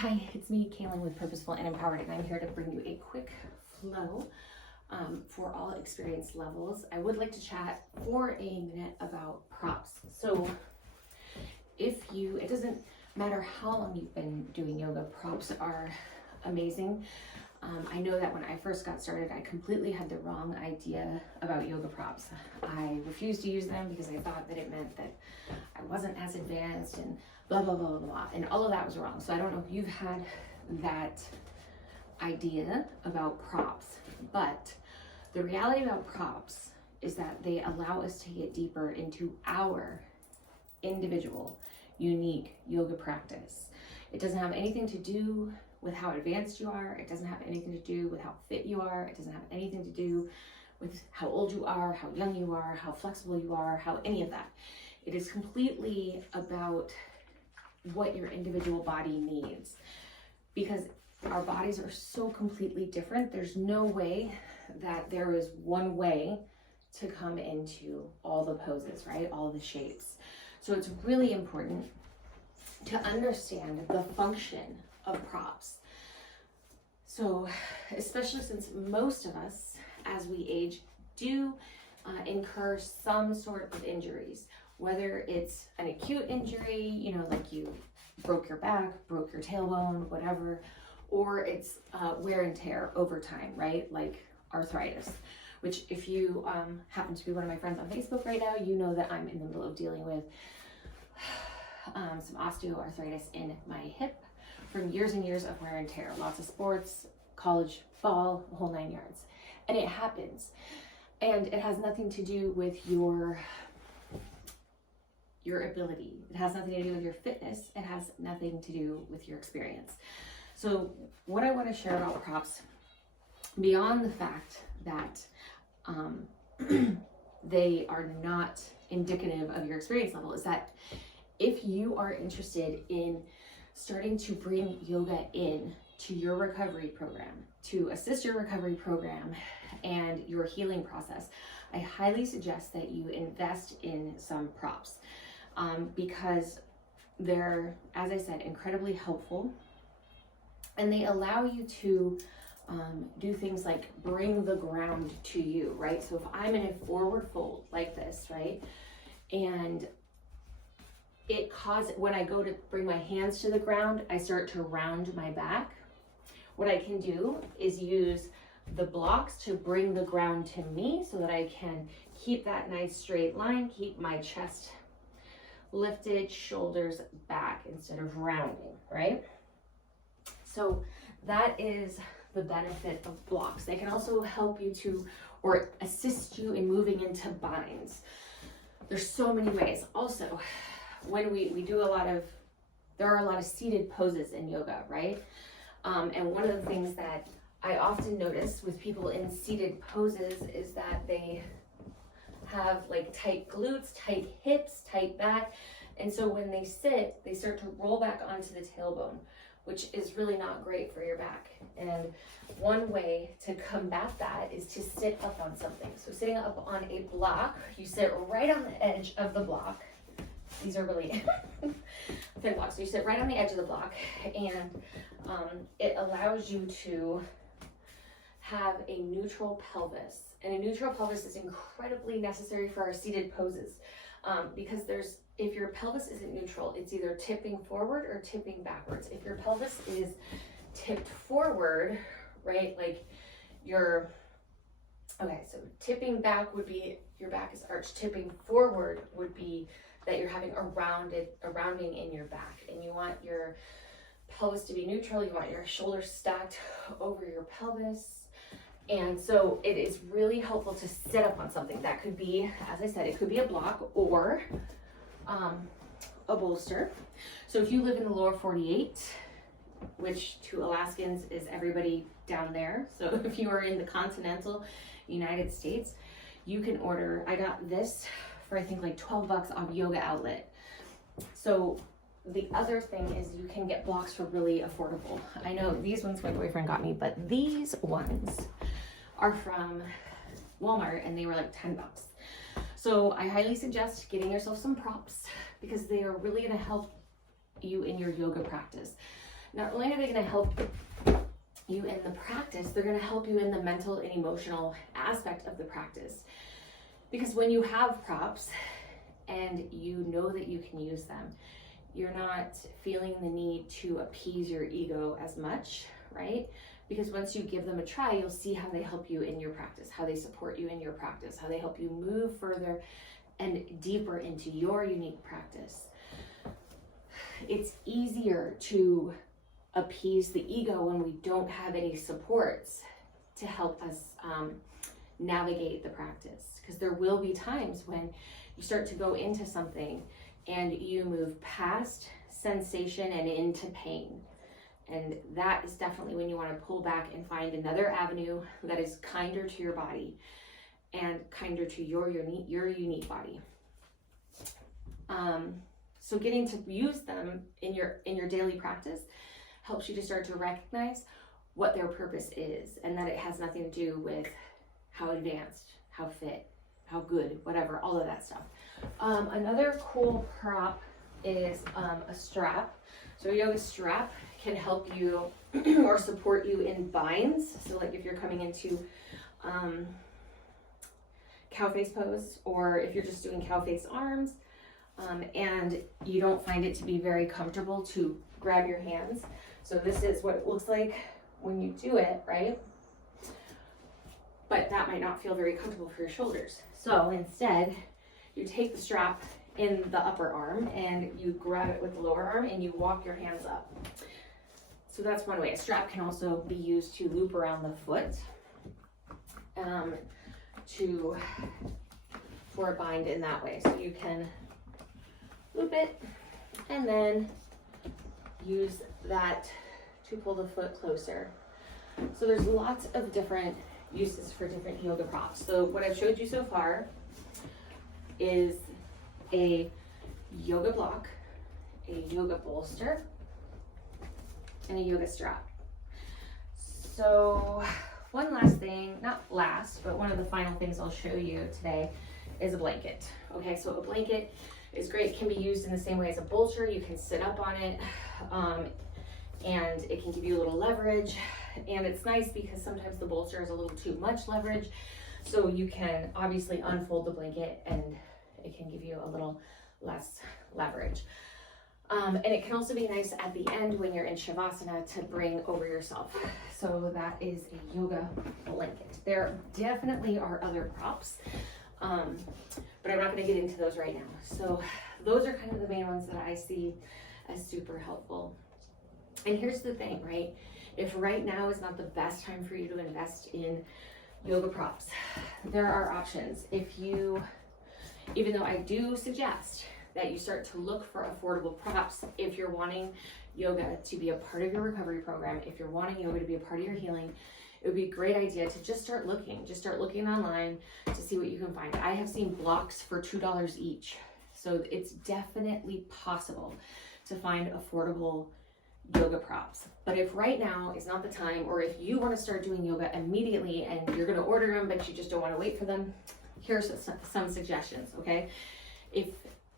Hi, it's me, Kaylin with Purposeful and Empowered, and I'm here to bring you a quick flow for all experience levels. I would like to chat for a minute about props. So it doesn't matter how long you've been doing yoga, props are amazing. I know that when I first got started, I completely had the wrong idea about yoga props. I refused to use them because I thought that it meant that I wasn't as advanced and blah, blah, blah, blah, blah. And all of that was wrong. So I don't know if you've had that idea about props, but the reality about props is that they allow us to get deeper into our individual, unique yoga practice. It doesn't have anything to do with how advanced you are. It doesn't have anything to do with how fit you are. It doesn't have anything to do with how old you are, how young you are, how flexible you are, how any of that. It is completely about what your individual body needs, because our bodies are so completely different. There's no way that there is one way to come into all the poses, right? All the shapes. So it's really important to understand the function of props. So especially since most of us as we age do incur some sort of injuries, whether it's an acute injury, like you broke your back, broke your tailbone, whatever, or it's wear and tear over time, right? Like arthritis, which if you happen to be one of my friends on Facebook right now, you know that I'm in the middle of dealing with some osteoarthritis in my hip from years and years of wear and tear, lots of sports, college, ball, the whole 9 yards. And it happens. And it has nothing to do with your ability. It has nothing to do with your fitness. It has nothing to do with your experience. So what I want to share about props, beyond the fact that they are not indicative of your experience level, is that if you are interested in starting to bring yoga in to your recovery program, to assist your recovery program and your healing process, I highly suggest that you invest in some props because they're, as I said, incredibly helpful, and they allow you to do things like bring the ground to you, right? So if I'm in a forward fold like this, right, and when I go to bring my hands to the ground, I start to round my back. What I can do is use the blocks to bring the ground to me so that I can keep that nice straight line, keep my chest lifted, shoulders back instead of rounding, right? So that is the benefit of blocks. They can also help you or assist you in moving into binds. There's so many ways. Also, when we do there are a lot of seated poses in yoga, right? And one of the things that I often notice with people in seated poses is that they have like tight glutes, tight hips, tight back. And so when they sit, they start to roll back onto the tailbone, which is really not great for your back. And one way to combat that is to sit up on something. So sitting up on a block, you sit right on the edge of the block. These are really thin blocks. So you sit right on the edge of the block, and it allows you to have a neutral pelvis. And a neutral pelvis is incredibly necessary for our seated poses because if your pelvis isn't neutral, it's either tipping forward or tipping backwards. If your pelvis is tipped forward, right, like so tipping back would be your back is arched. Tipping forward would be that you're having a rounding in your back, and you want your pelvis to be neutral. You want your shoulders stacked over your pelvis. And so it is really helpful to sit up on something. That could be, as I said, it could be a block or a bolster. So if you live in the lower 48, which to Alaskans is everybody down there. So if you are in the continental United States, you can order, I got this for I think like 12 bucks off Yoga Outlet. So the other thing is you can get blocks for really affordable. I know these ones my boyfriend got me, but these ones are from Walmart and they were like 10 bucks. So I highly suggest getting yourself some props because they are really going to help you in your yoga practice. Not only are they going to help you in the practice, they're going to help you in the mental and emotional aspect of the practice. Because when you have props and you know that you can use them, you're not feeling the need to appease your ego as much, right? Because once you give them a try, you'll see how they help you in your practice, how they support you in your practice, how they help you move further and deeper into your unique practice. It's easier to appease the ego when we don't have any supports to help us navigate the practice. Because there will be times when you start to go into something and you move past sensation and into pain. And that is definitely when you want to pull back and find another avenue that is kinder to your body and kinder to your unique body. So getting to use them in your daily practice helps you to start to recognize what their purpose is, and that it has nothing to do with how advanced, how fit, how good, whatever, all of that stuff. Another cool prop is a strap. So a yoga strap can help you or support you in binds. So like if you're coming into cow face pose, or if you're just doing cow face arms, and you don't find it to be very comfortable to grab your hands. So this is what it looks like when you do it, right? But that might not feel very comfortable for your shoulders. So instead, you take the strap in the upper arm and you grab it with the lower arm and you walk your hands up. So that's one way. A strap can also be used to loop around the foot for a bind in that way. So you can loop it and then use that to pull the foot closer. So there's lots of different uses for different yoga props. So what I've showed you so far is a yoga block, a yoga bolster, and a yoga strap. So one last thing, not last, but one of the final things I'll show you today is a blanket. Okay, so a blanket is great. It can be used in the same way as a bolster. You can sit up on it, and it can give you a little leverage. And it's nice because sometimes the bolster is a little too much leverage. So you can obviously unfold the blanket and it can give you a little less leverage. And it can also be nice at the end when you're in Shavasana to bring over yourself. So that is a yoga blanket. There definitely are other props, but I'm not going to get into those right now. So those are kind of the main ones that I see as super helpful. And here's the thing, right? If right now is not the best time for you to invest in yoga props, there are options. Even though I do suggest that you start to look for affordable props if you're wanting yoga to be a part of your recovery program, if you're wanting yoga to be a part of your healing, it would be a great idea to just start looking online to see what you can find. I have seen blocks for $2 each. So it's definitely possible to find affordable yoga props. But if right now is not the time, or if you want to start doing yoga immediately and you're going to order them but you just don't want to wait for them, here's some suggestions, okay? If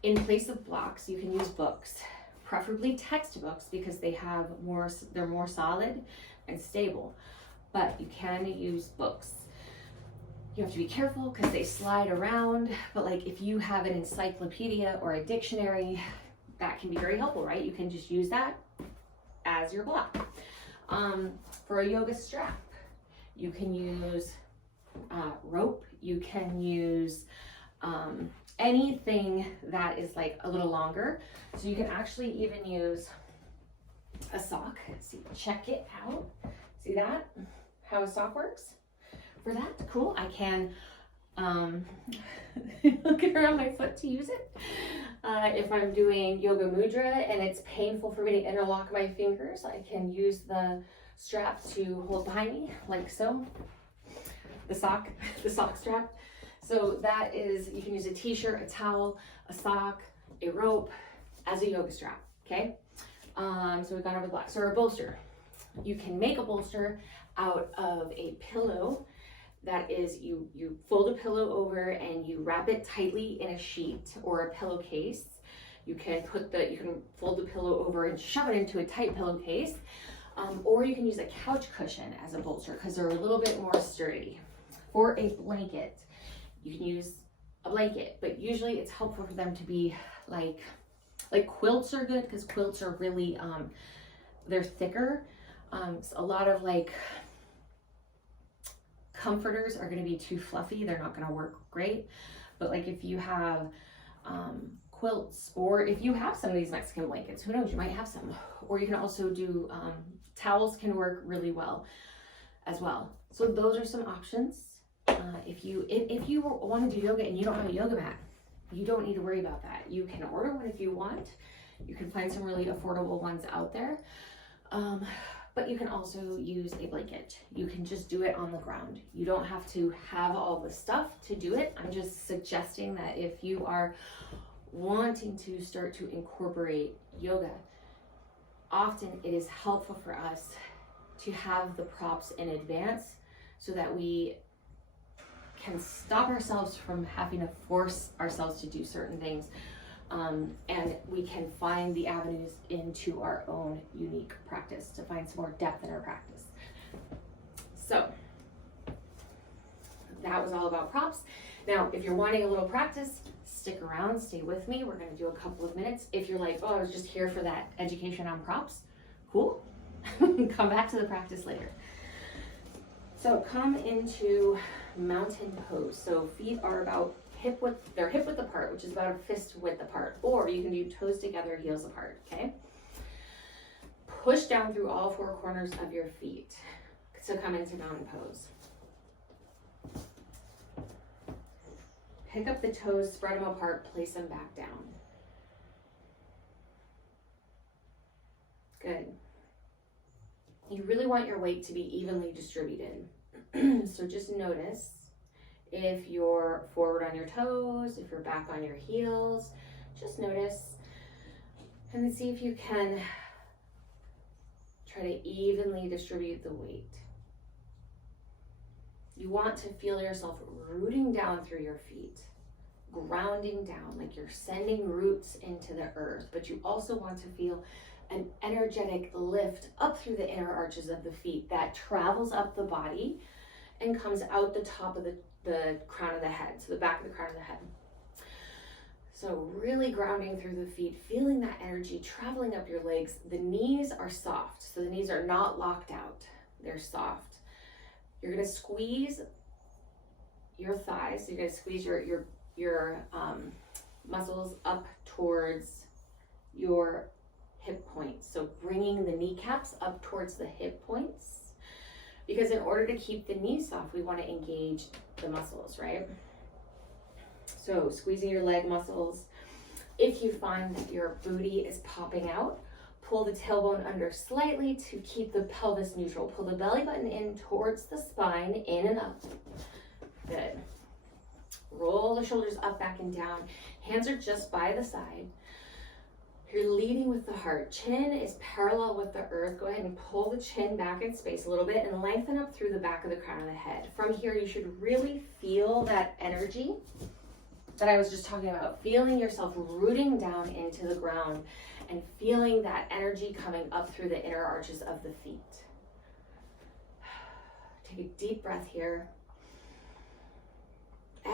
in place of blocks, you can use books, preferably textbooks, because they're more solid and stable. But you can use books. You have to be careful because they slide around, but like if you have an encyclopedia or a dictionary, that can be very helpful, right? You can just use that as your block. For a yoga strap, you can use rope, you can use anything that is like a little longer. So you can actually even use a sock. See, check it out. See that? How a sock works? For that, cool. I can look around my foot to use it. If I'm doing yoga mudra and it's painful for me to interlock my fingers, I can use the strap to hold behind me, like so. The sock strap. So that is, you can use a t-shirt, a towel, a sock, a rope as a yoga strap, okay? So we've gone over the blocks. So a bolster. You can make a bolster out of a pillow. That is, you fold a pillow over and you wrap it tightly in a sheet or a pillowcase. You can fold the pillow over and shove it into a tight pillowcase, or you can use a couch cushion as a bolster because they're a little bit more sturdy. For a blanket, you can use a blanket, but usually it's helpful for them to be like quilts are good because quilts are really, they're thicker. So a lot of like comforters are going to be too fluffy. They're not going to work great. But like if you have quilts, or if you have some of these Mexican blankets, who knows, you might have some. Or you can also do towels can work really well as well. So those are some options. If you want to do yoga and you don't have a yoga mat, you don't need to worry about that. You can order one if you want. You can find some really affordable ones out there. But you can also use a blanket. You can just do it on the ground. You don't have to have all the stuff to do it. I'm just suggesting that if you are wanting to start to incorporate yoga, often it is helpful for us to have the props in advance so that we can stop ourselves from having to force ourselves to do certain things. And we can find the avenues into our own unique practice to find some more depth in our practice. So that was all about props. Now, if you're wanting a little practice, stick around, stay with me. We're going to do a couple of minutes. If you're like, oh, I was just here for that education on props, cool. Come back to the practice later. So come into mountain pose. So feet are about hip width apart, which is about a fist width apart, or you can do toes together, heels apart, okay? Push down through all four corners of your feet. So come into mountain pose. Pick up the toes, spread them apart, place them back down. Good. You really want your weight to be evenly distributed. So just notice if you're forward on your toes, if you're back on your heels, just notice and then see if you can try to evenly distribute the weight. You want to feel yourself rooting down through your feet, grounding down, like you're sending roots into the earth, but you also want to feel an energetic lift up through the inner arches of the feet that travels up the body and comes out the top of the crown of the head, so the back of the crown of the head. So really grounding through the feet, feeling that energy traveling up your legs. The knees are soft, so the knees are not locked out, they're soft. You're going to squeeze your thighs, so you're going to squeeze your muscles up towards your hip points, so bringing the kneecaps up towards the hip points. Because in order to keep the knees soft, we want to engage the muscles, right? So squeezing your leg muscles. If you find that your booty is popping out, pull the tailbone under slightly to keep the pelvis neutral. Pull the belly button in towards the spine, in and up. Good. Roll the shoulders up, back, and down. Hands are just by the side. You're leading with the heart. Chin is parallel with the earth. Go ahead and pull the chin back in space a little bit and lengthen up through the back of the crown of the head. From here, you should really feel that energy that I was just talking about. Feeling yourself rooting down into the ground and feeling that energy coming up through the inner arches of the feet. Take a deep breath here.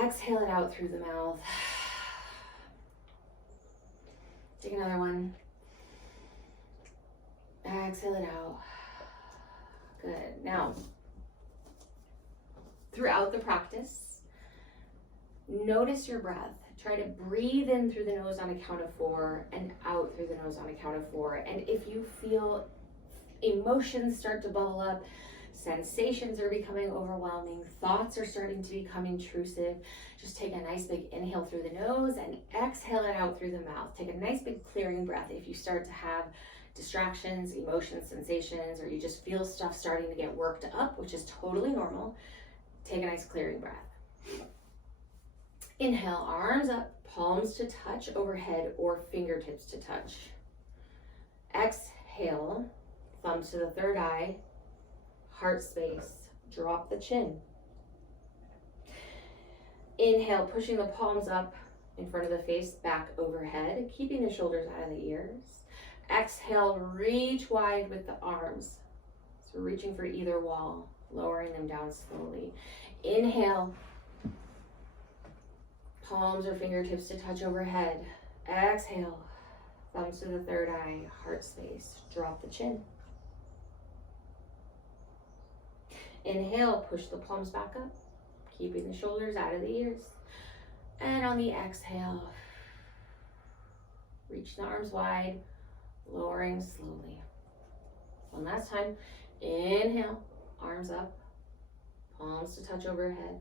Exhale it out through the mouth. Take another one. Exhale it out. Good. Now, throughout the practice, notice your breath. Try to breathe in through the nose on a count of 4 and out through the nose on a count of 4. And if you feel emotions start to bubble up, sensations are becoming overwhelming, thoughts are starting to become intrusive, just take a nice big inhale through the nose and exhale it out through the mouth. Take a nice big clearing breath. If you start to have distractions, emotions, sensations, or you just feel stuff starting to get worked up, which is totally normal, take a nice clearing breath. Inhale, arms up, palms to touch overhead or fingertips to touch. Exhale, thumbs to the third eye, heart space, drop the chin. Inhale, pushing the palms up in front of the face, back overhead, keeping the shoulders out of the ears. Exhale, reach wide with the arms. So reaching for either wall, lowering them down slowly. Inhale, palms or fingertips to touch overhead. Exhale, thumbs to the third eye, heart space. Drop the chin. Inhale, push the palms back up, keeping the shoulders out of the ears. And on the exhale, reach the arms wide, lowering slowly. One last time. Inhale, arms up, palms to touch overhead.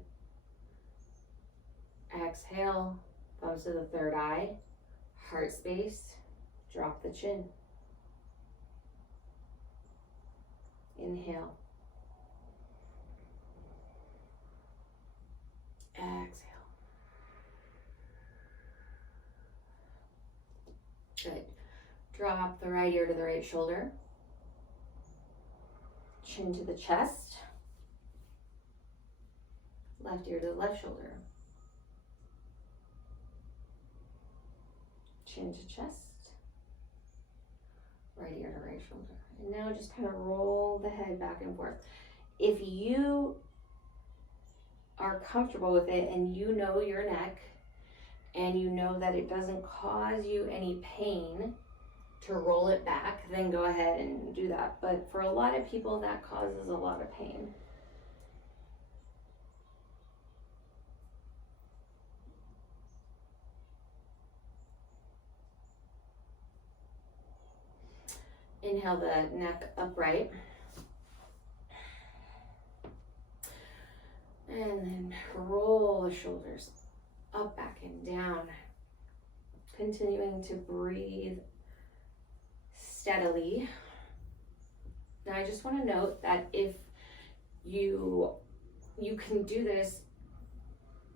Exhale, thumbs to the third eye, heart space, drop the chin. Inhale. Exhale. Good. Drop the right ear to the right shoulder. Chin to the chest. Left ear to the left shoulder. Chin to chest. Right ear to right shoulder. And now just kind of roll the head back and forth. If you are comfortable with it and you know your neck and you know that it doesn't cause you any pain to roll it back, then go ahead and do that. But for a lot of people, that causes a lot of pain. Inhale the neck upright. And then roll the shoulders up, back, and down. Continuing to breathe steadily. Now I just want to note that if you can do this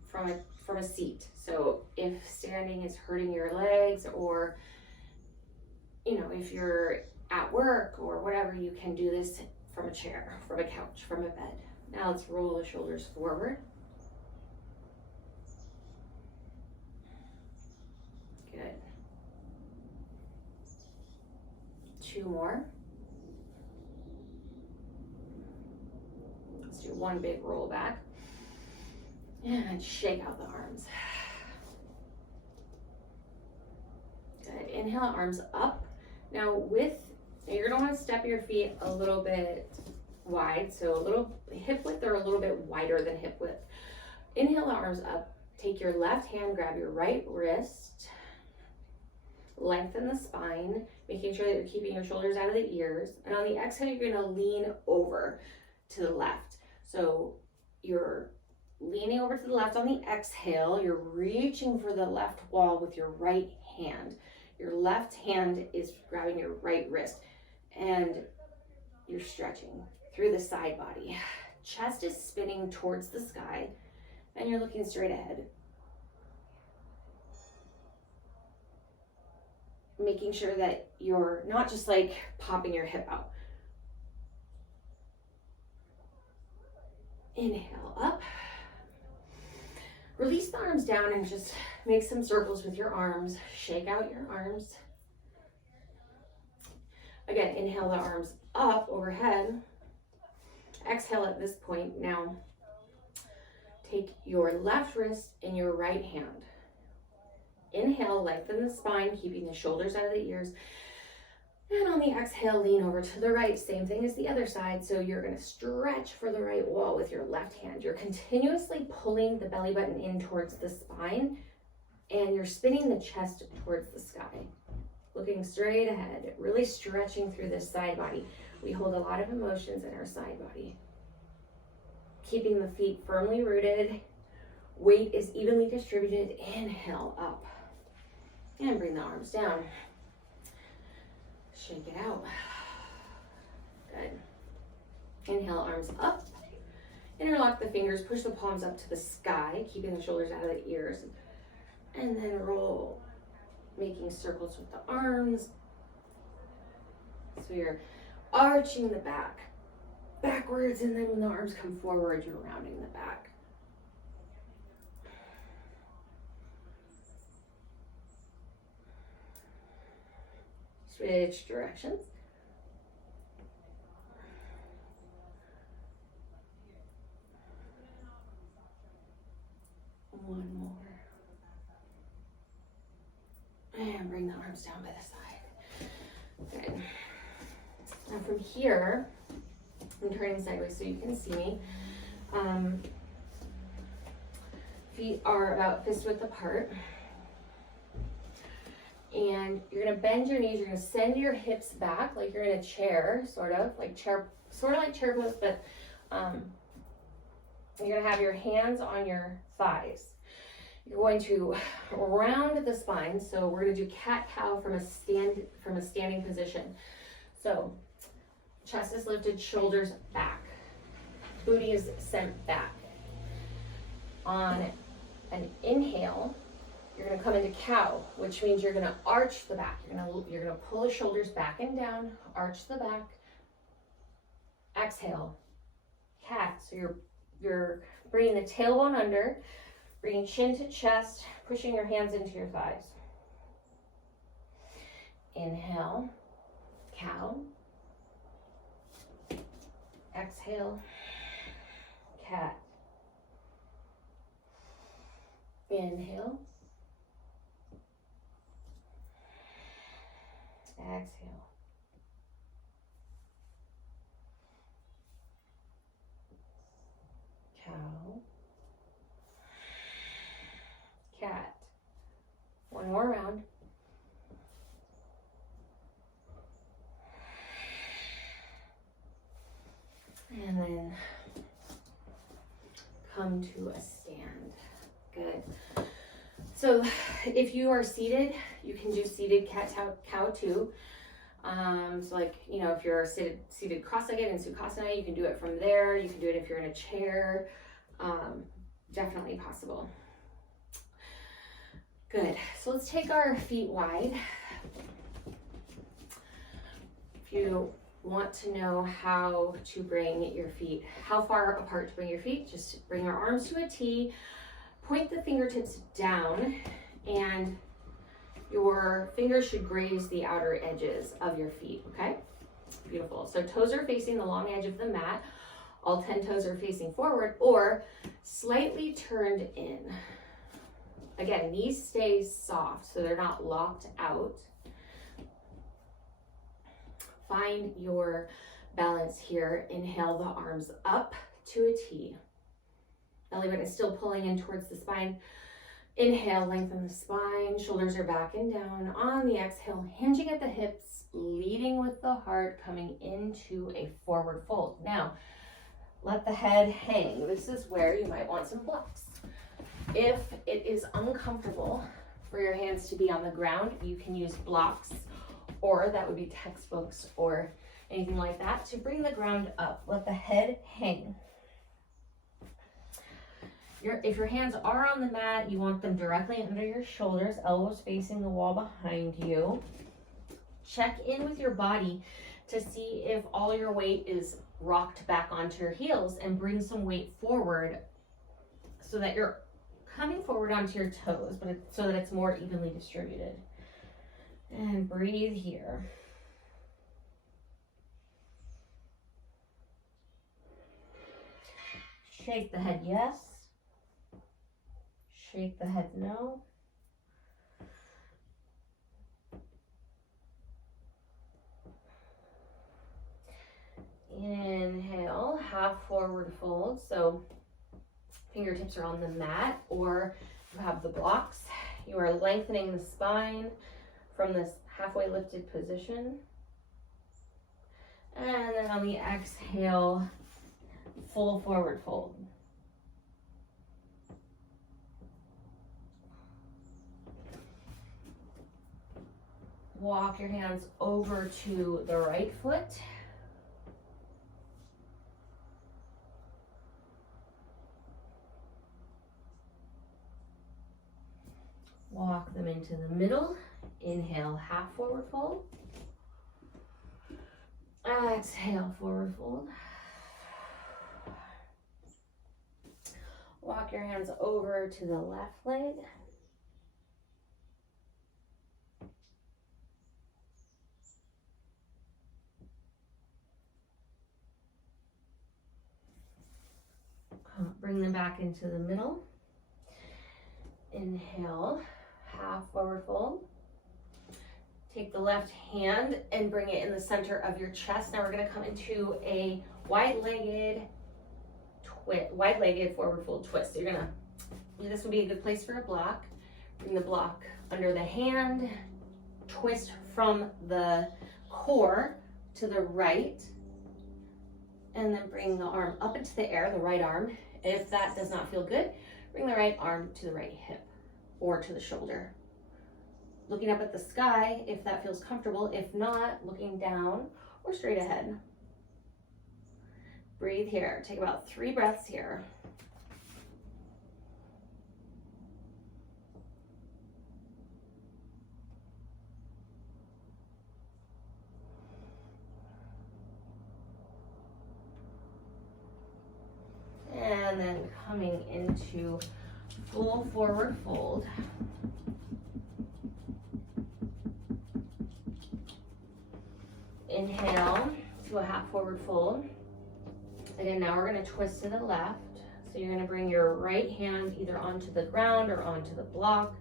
from a seat. So if standing is hurting your legs, or if you're at work or whatever, you can do this from a chair, from a couch, from a bed. Now let's roll the shoulders forward. Good. 2 more. Let's do one big roll back. And shake out the arms. Good. Inhale, arms up. Now you're gonna want to step your feet a little bit wide, so a little hip width or a little bit wider than hip width. Inhale the arms up. Take your left hand, grab your right wrist, lengthen the spine, making sure that you're keeping your shoulders out of the ears. And on the exhale, you're going to lean over to the left. So you're leaning over to the left on the exhale. You're reaching for the left wall with your right hand. Your left hand is grabbing your right wrist, and you're stretching through the side body. Chest is spinning towards the sky, and you're looking straight ahead. Making sure that you're not just like popping your hip out. Inhale up. Release the arms down and just make some circles with your arms. Shake out your arms. Again, inhale the arms up overhead. Exhale at this point. Now, take your left wrist in your right hand. Inhale, lengthen the spine, keeping the shoulders out of the ears. And on the exhale, lean over to the right. Same thing as the other side. So you're going to stretch for the right wall with your left hand. You're continuously pulling the belly button in towards the spine, and you're spinning the chest towards the sky. Looking straight ahead, really stretching through this side body. We hold a lot of emotions in our side body. Keeping the feet firmly rooted. Weight is evenly distributed. Inhale up. And bring the arms down. Shake it out. Good. Inhale, arms up. Interlock the fingers, push the palms up to the sky, keeping the shoulders out of the ears. And then roll, making circles with the arms. So you're arching the back backwards, and then when the arms come forward, you're rounding the back. Switch directions. One more. And bring the arms down by the side. Good. Now from here, I'm turning sideways so you can see me. Feet are about fist width apart. And you're gonna bend your knees, you're gonna send your hips back like you're in a chair, sort of like chair pose, but you're gonna have your hands on your thighs. You're going to round the spine. So we're gonna do cat-cow from a standing position. So chest is lifted, shoulders back. Booty is sent back. On an inhale, you're gonna come into cow, which means you're gonna arch the back. You're gonna pull the shoulders back and down, arch the back. Exhale, cat. So you're bringing the tailbone under, bringing chin to chest, pushing your hands into your thighs. Inhale, cow. Exhale, cat. Inhale. Exhale. Cow. Cat. One more round. And then come to a stand. Good. So if you are seated, you can do seated cat-cow too. So like, you know, if you're seated cross-legged in Sukhasana, you can do it from there. You can do it if you're in a chair. Definitely possible. Good. So let's take our feet wide. If you want to know how to bring your feet, how far apart to bring your feet, just bring your arms to a T, point the fingertips down, and your fingers should graze the outer edges of your feet, okay? Beautiful. So toes are facing the long edge of the mat. All 10 toes are facing forward or slightly turned in. Again, knees stay soft so they're not locked out. Find your balance here. Inhale the arms up to a T. Belly button is still pulling in towards the spine. Inhale, lengthen the spine. Shoulders are back and down. On the exhale, hinging at the hips, leading with the heart, coming into a forward fold. Now, let the head hang. This is where you might want some blocks. If it is uncomfortable for your hands to be on the ground, you can use blocks, or that would be textbooks or anything like that, to bring the ground up. Let the head hang. If your hands are on the mat, you want them directly under your shoulders, elbows facing the wall behind you. Check in with your body to see if all your weight is rocked back onto your heels, and bring some weight forward so that you're coming forward onto your toes, but so that it's more evenly distributed. And breathe here. Shake the head yes. Shake the head no. Inhale, half forward fold. So fingertips are on the mat, or you have the blocks. You are lengthening the spine from this halfway lifted position. And then on the exhale, full forward fold. Walk your hands over to the right foot. Walk them into the middle. Inhale, half forward fold. Exhale, forward fold. Walk your hands over to the left leg. bring them back into the middle. Inhale, half forward fold. Take the left hand and bring it in the center of your chest. Now we're gonna come into a wide-legged forward fold twist. So you're gonna, this would be a good place for a block. Bring the block under the hand, twist from the core to the right, and then bring the arm up into the air, the right arm. If that does not feel good, bring the right arm to the right hip or to the shoulder. Looking up at the sky if that feels comfortable. If not, looking down or straight ahead. Breathe here. Take about 3 breaths here. And then coming into full forward fold. Inhale to a half forward fold. Again, now we're going to twist to the left. So you're going to bring your right hand either onto the ground or onto the block.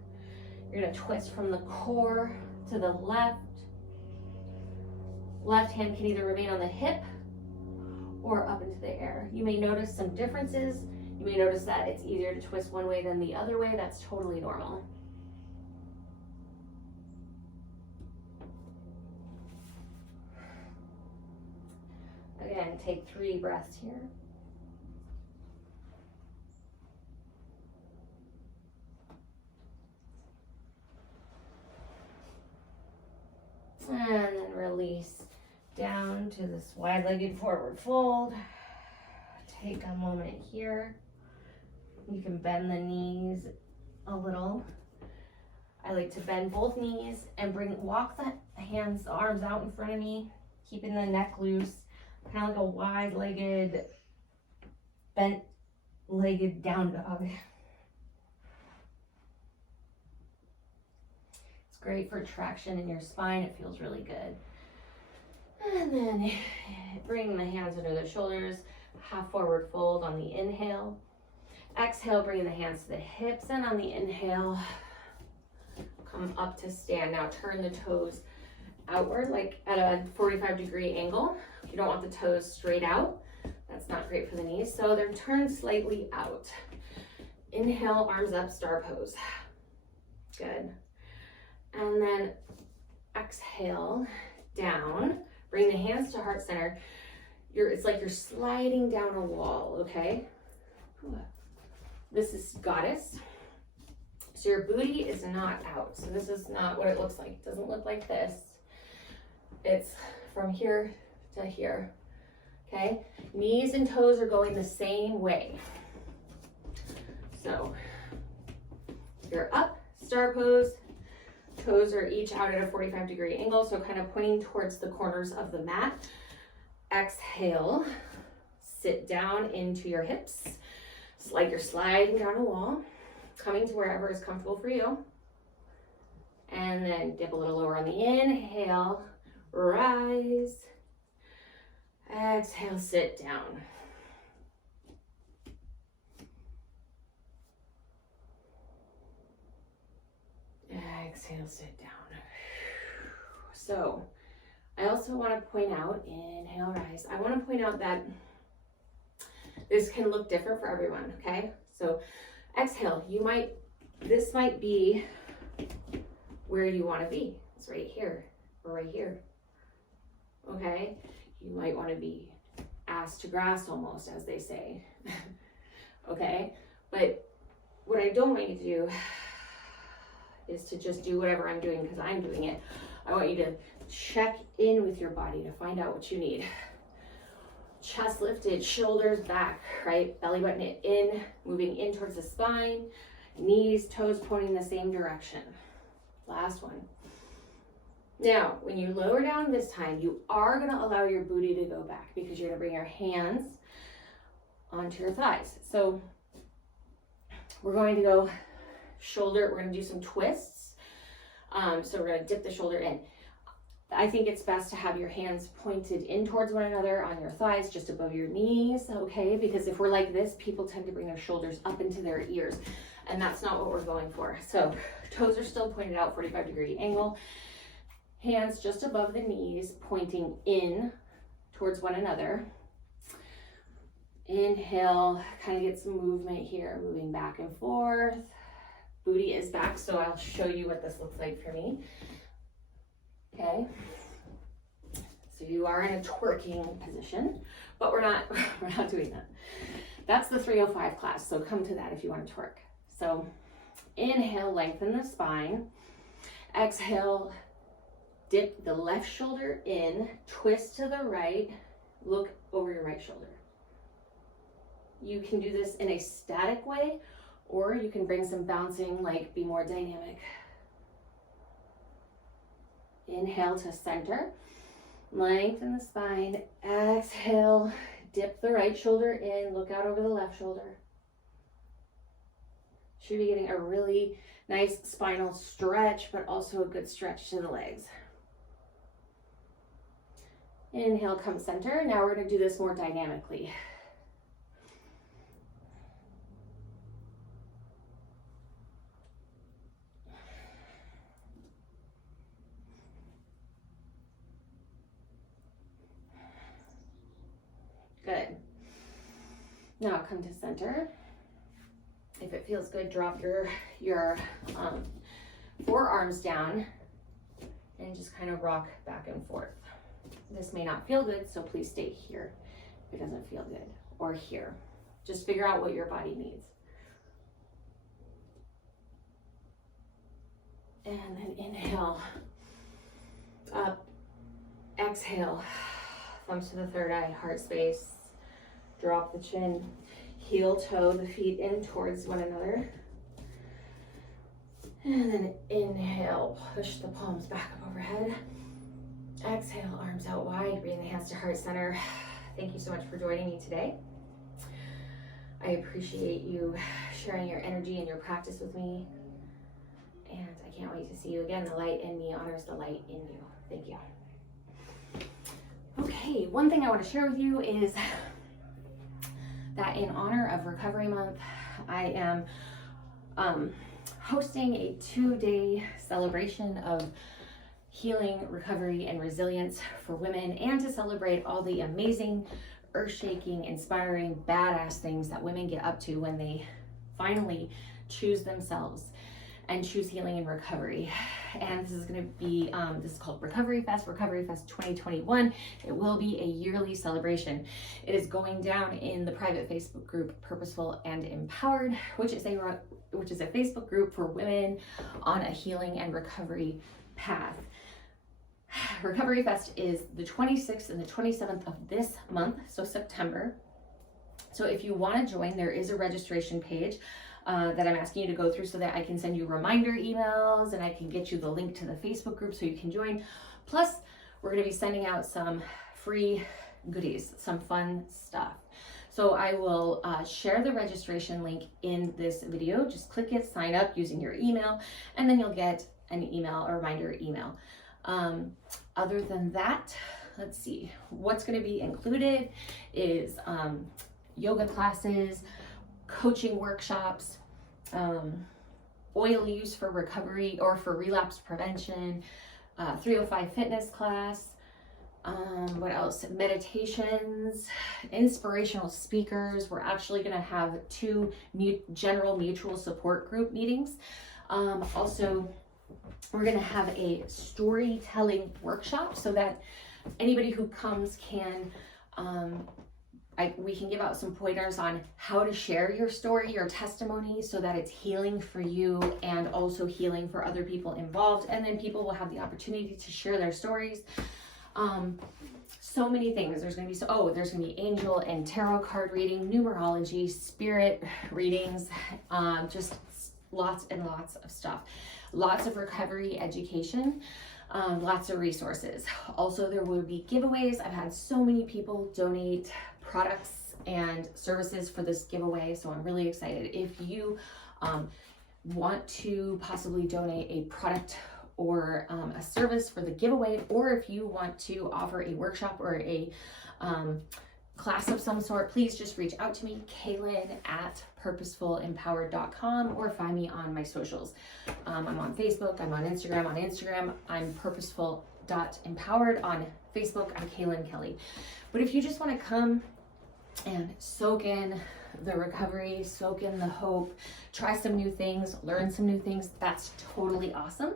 You're going to twist from the core to the left. Left hand can either remain on the hip or up into the air. You may notice some differences. You may notice that it's easier to twist one way than the other way. That's totally normal. Again, take 3 breaths here. And then release down to this wide-legged forward fold. Take a moment here. You can bend the knees a little. I like to bend both knees and walk the hands, the arms out in front of me, keeping the neck loose. Kind of like a wide-legged, bent-legged down dog. It's great for traction in your spine. It feels really good. And then bring the hands under the shoulders, half forward fold on the inhale. Exhale, bring the hands to the hips, and on the inhale, come up to stand. Now turn the toes outward, like at a 45-degree angle. You don't want the toes straight out. That's not great for the knees. So they're turned slightly out. Inhale, arms up, star pose. Good. And then exhale, down. Bring the hands to heart center. It's like you're sliding down a wall, okay? This is goddess. So your booty is not out. So this is not what it looks like. It doesn't look like this. It's from here to here, okay? Knees and toes are going the same way. So you're up, star pose. Toes are each out at a 45-degree angle, so kind of pointing towards the corners of the mat. Exhale, sit down into your hips. It's like you're sliding down a wall, coming to wherever is comfortable for you. And then dip a little lower on the inhale, rise. Exhale, sit down. Exhale, sit down. So I also want to point out, inhale, rise. I want to point out that this can look different for everyone, okay? So exhale, this might be where you want to be. It's right here or right here, okay? You might want to be ass to grass almost, as they say, okay? But what I don't want you to do is to just do whatever I'm doing because I'm doing it. I want you to check in with your body to find out what you need. Chest lifted, shoulders back, right? Belly button in, moving in towards the spine. Knees, toes pointing the same direction. Last one. Now, when you lower down this time, you are going to allow your booty to go back because you're going to bring your hands onto your thighs. So we're going to go shoulder, we're going to do some twists. So we're going to dip the shoulder in. I think it's best to have your hands pointed in towards one another on your thighs, just above your knees, okay? Because if we're like this, people tend to bring their shoulders up into their ears, and that's not what we're going for. So toes are still pointed out, 45-degree angle. Hands just above the knees, pointing in towards one another. Inhale, kind of get some movement here, moving back and forth. Booty is back, so I'll show you what this looks like for me. Okay, so you are in a twerking position, but we're not doing that. That's the 305 class, so come to that if you want to twerk. So inhale, lengthen the spine. Exhale, dip the left shoulder in, twist to the right, look over your right shoulder. You can do this in a static way, or you can bring some bouncing, like be more dynamic. Inhale to center, lengthen the spine. Exhale, dip the right shoulder in, look out over the left shoulder. Should be getting a really nice spinal stretch, but also a good stretch to the legs. Inhale, come center. Now we're going to do this more dynamically. Good. Now come to center. If it feels good, drop your forearms down and just kind of rock back and forth. This may not feel good, so please stay here if it doesn't feel good, or here. Just figure out what your body needs. And then inhale, up, exhale, thumbs to the third eye, heart space. Drop the chin, heel toe the feet in towards one another. And then inhale, push the palms back up overhead. Exhale, arms out wide, bring the hands to heart center. Thank you so much for joining me today. I appreciate you sharing your energy and your practice with me. And I can't wait to see you again. The light in me honors the light in you. Thank you. Okay, one thing I want to share with you is that in honor of Recovery Month, I am hosting a 2-day celebration of healing, recovery, and resilience for women, and to celebrate all the amazing, earth-shaking, inspiring, badass things that women get up to when they finally choose themselves and choose healing and recovery. And this is going to be, this is called Recovery Fest 2021. It will be a yearly celebration. It is going down in the private Facebook group, Purposeful and Empowered, which is a Facebook group for women on a healing and recovery path. Recovery Fest is the 26th and the 27th of this month, so September. So if you want to join, there is a registration page that I'm asking you to go through so that I can send you reminder emails and I can get you the link to the Facebook group so you can join. Plus, we're going to be sending out some free goodies, some fun stuff. So I will share the registration link in this video. Just click it, sign up using your email, and then you'll get an email, a reminder email. Other than that, let's see, what's going to be included is yoga classes, coaching workshops, oil use for recovery or for relapse prevention, 305 fitness class, what else? Meditations, inspirational speakers. We're actually going to have 2 general mutual support group meetings. Also, we're going to have a storytelling workshop so that anybody who comes can we can give out some pointers on how to share your story, your testimony, so that it's healing for you and also healing for other people involved. And then people will have the opportunity to share their stories. So many things. There's going to be there's going to be angel and tarot card reading, numerology, spirit readings, just lots and lots of stuff. Lots of recovery education. Lots of resources. Also, there will be giveaways. I've had so many people donate products and services for this giveaway, so I'm really excited. If you want to possibly donate a product or a service for the giveaway, or if you want to offer a workshop or a class of some sort, please just reach out to me, Kaylin@purposefulempowered.com, or find me on my socials. I'm on Facebook, I'm on Instagram. On Instagram, I'm purposeful.empowered. On Facebook, I'm Kaylin Kelly. But if you just want to come and soak in the recovery, soak in the hope, try some new things, learn some new things, that's totally awesome.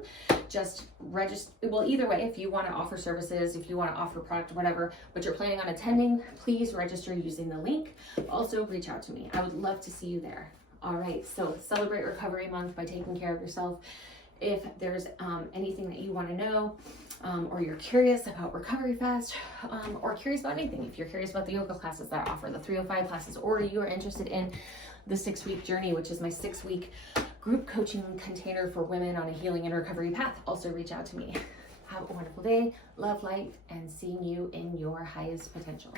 Just register. Well, either way, if you want to offer services, if you want to offer product, whatever, but you're planning on attending, please register using the link. Also, reach out to me. I would love to see you there. All right, so celebrate Recovery Month by taking care of yourself. If there's anything that you want to know, or you're curious about Recovery Fest, or curious about anything, if you're curious about the yoga classes that I offer, the 305 classes, or you are interested in the 6-week journey, which is my 6-week group coaching container for women on a healing and recovery path, also reach out to me. Have a wonderful day, love, light, and seeing you in your highest potential.